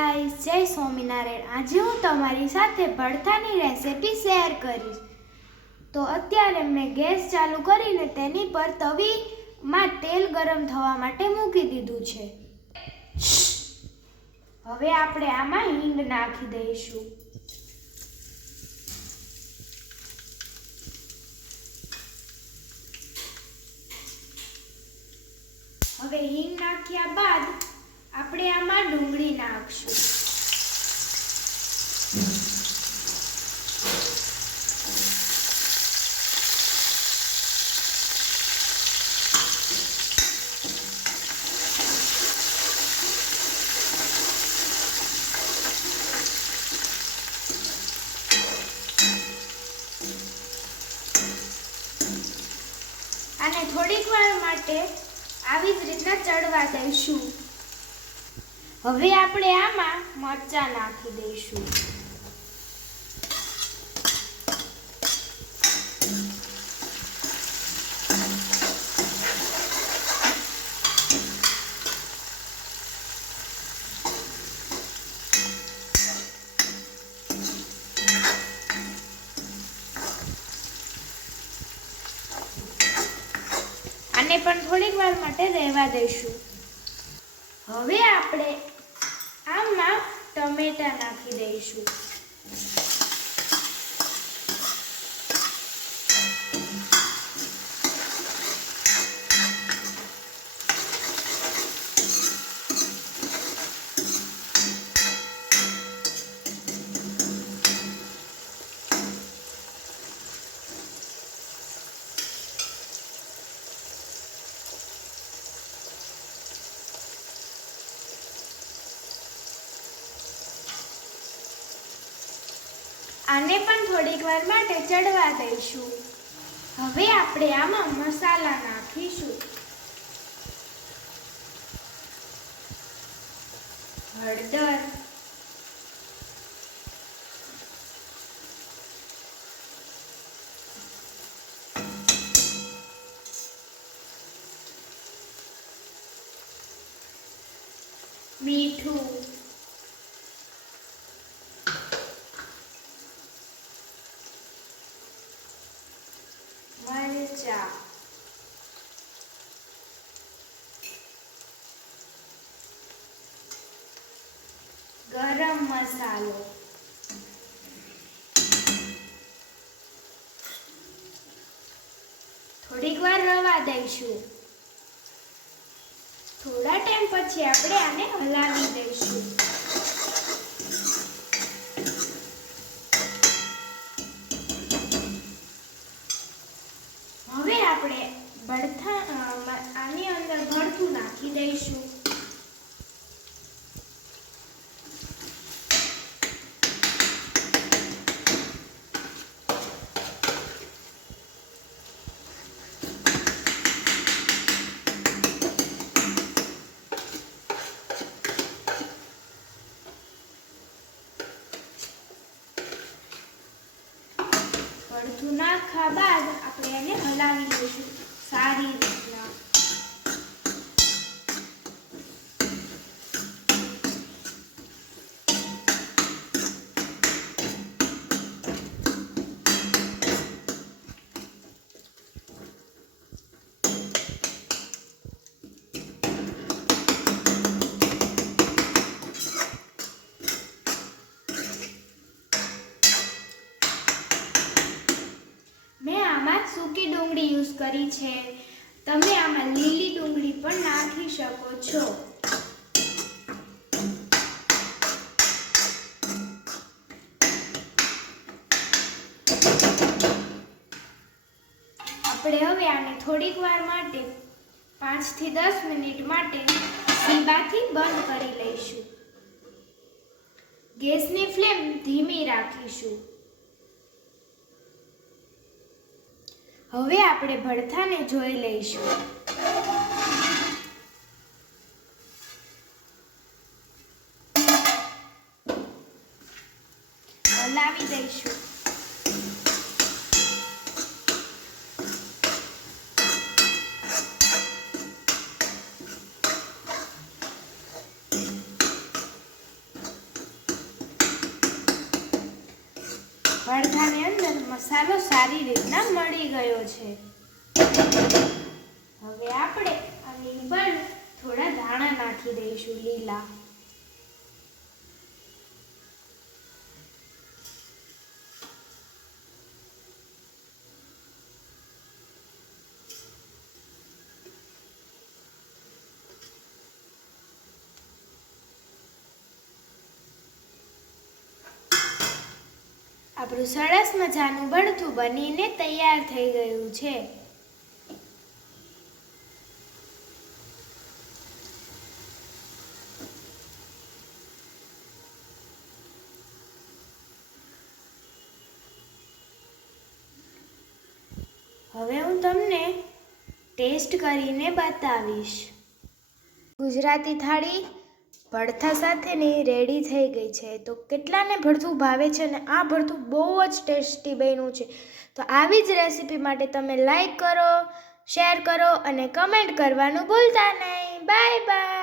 Guys, જય સ્વામિનારાયણ। આજે હું તમારી સાથે ભડથાની રેસિપી શેર કરીશ। તો અત્યારે મેં ગેસ ચાલુ કરીને તેની પર તવીમાં તેલ ગરમ થવા માટે મૂકી દીધું છે। હવે આપણે આમાં હિંગ નાખી દઈશું। હવે હિંગ નાખ્યા બાદ આપણે આમાં ડુંગળી નાખશું। આને થોડીક વાર માટે આવી જ રીતના ચડવા દઈશું। હવે આપણે આમાં મરચાં નાખી દઈશું। આને પણ થોડીક વાર માટે રહેવા દઈશું। હવે આપણે આમાં ટમેટા નાખી દઈશું। આને પણ થોડીક વાર માટે ચડવા દઈશું। હવે આપણે આમાં મસાલા નાખીશું। હળદર, મીઠું, મરચાં, ગરમ મસાલો, થોડીક વાર રવા દઈશું। થોડા ટાઈમ પછી આપણે આને હલાવી દઈશું। હવે આપણે આની અંદર ભડથું નાખી દઈશું। ભડથું નાખ્યા બાદ આપણે એને હલાવી દઈશું સારી રીતના। મેં આમાં સૂકી ડુંગળી યુઝ કરી છે। તમે આમાં લીલી ડુંગળી પણ નાખી શકો છો। આપણે હવે આને થોડીક વાર માટે 5 થી 10 મિનિટ માટે સીમાથી બંધ કરી લઈશું। ગેસની ફ્લેમ ધીમી રાખીશું। હવે આપણે ભડથાને જોઈ લઈશું। હલાવી દઈશું। ભરથાની અંદર મસાલો સારી રીતના મળી ગયો છે. હવે આપણે આની ઉપર થોડા ધાણા નાખી દઈશું લીલા. આપણું સરસ મજાનું ભરથું બનીને તૈયાર થઈ ગયું છે. હવે હું તમને ટેસ્ટ કરીને બતાવીશ. ગુજરાતી થાળી ભરથા સાથેની રેડી થઈ ગઈ છે. તો કેટલાને ભરથું ભાવે છે અને આ ભરથું બહુ જ ટેસ્ટી બન્યું છે. તો આવી જ રેસીપી માટે તમે લાઈક કરો, શેર કરો અને કમેન્ટ કરવાનું ભૂલતા નહીં. Bye bye.